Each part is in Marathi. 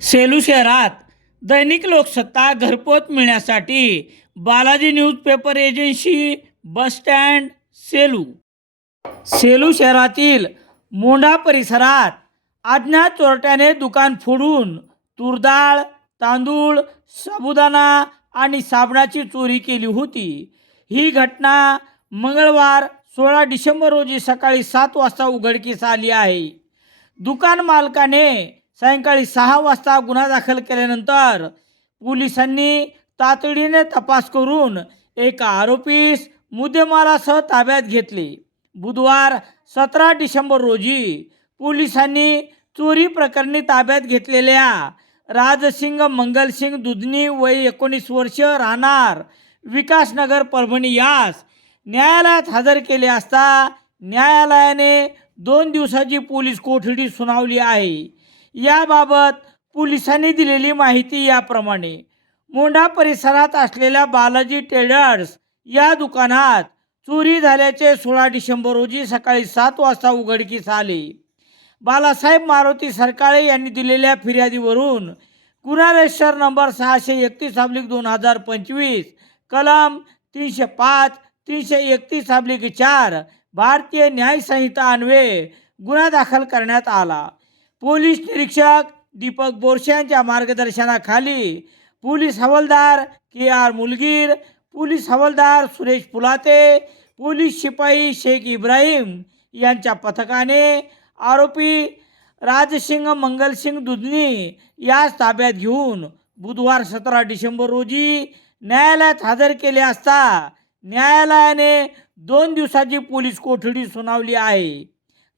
सेलू शहरात दैनिक लोकसत्ता घरपोच मिळण्यासाठी Balaji newspaper agency bus stand Selu. Selu शहरातील मोंढा परिसरात अज्ञात चोरट्याने दुकान फोडून तूरडाळ तांदूळ साबुदाणा आणि साबणाची चोरी केली होती. ही घटना मंगळवार सोळा डिसेंबर रोजी सकाळी सात वाजता उघडकीस आली आहे. दुकान मालकाने सायंकाळी सहा वाजता गुन्हा दाखल केल्यानंतर पोलिसांनी तातडीने तपास करून एका आरोपीस मुद्देमालासह ताब्यात घेतले. बुधवार सतरा डिसेंबर रोजी पोलिसांनी चोरी प्रकरणी ताब्यात घेतलेल्या राजसिंग मंगलसिंग दुधनी वय एकोणीस वर्ष राहणार विकासनगर परभणी यास न्यायालयात हजर केले असता न्यायालयाने दोन दिवसाची पोलीस कोठडी सुनावली आहे. याबाबत पोलिसांनी दिलेली माहिती याप्रमाणे. मोंढा परिसरात असलेल्या बालाजी ट्रेडर्स या दुकानात चोरी झाल्याचे सोळा डिसेंबर रोजी सकाळी सात वाजता उघडकीस आले. बालासाहेब मारुती सरकाळे यांनी दिलेल्या फिर्यादीवरून गुन्हा रजिस्टर नंबर सहाशे एकतीस अब्लिक दोन हजार पंचवीस कलम तीनशे पाच तीनशे एकतीस अब्लिक चार भारतीय न्यायसंहिता अन्वये गुन्हा दाखल करण्यात आला. पोलीस निरीक्षक दीपक बोरसे यांच्या मार्गदर्शनाखाली पोलीस हवालदार के आर मुलगीर पोलीस हवालदार सुरेश फुलाते पोलीस शिपाई शेख इब्राहिम यांच्या पथकाने आरोपी राजसिंग मंगलसिंग दुधनी यास ताब्यात घेऊन बुधवार सतरा डिसेंबर रोजी न्यायालयात हजर केले असता न्यायालयाने दोन दिवसाची पोलीस कोठडी सुनावली आहे.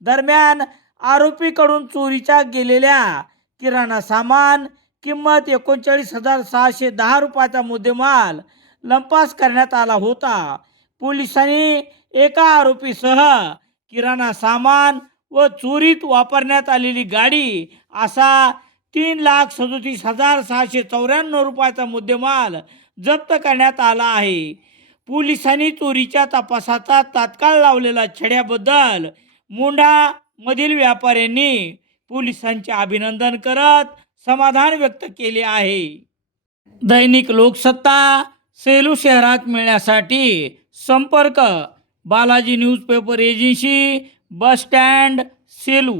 दरम्यान आरोपीकडून चोरीच्या गेलेल्या किराणा सामान किंमत एकोणचाळीस हजार सहाशे दहा रुपयाचा मुद्देमाल लंपास करण्यात आला होता. पोलिसांनी एका आरोपीसह किराणा सामान व चोरीत वापरण्यात आलेली गाडी असा तीन लाख सदोतीस हजार सहाशे चौऱ्याण्णव रुपयाचा मुद्देमाल जप्त करण्यात आला आहे. पोलिसांनी चोरीच्या तपासाचा तात्काळ लावलेला छड्याबद्दल मोंढा मधील व्यापाऱ्यांनी पोलिसांचे अभिनंदन करत समाधान व्यक्त केले आहे. दैनिक लोकसत्ता सेलू शहरात मिळण्यासाठी संपर्क Balaji newspaper agency bus stand Selu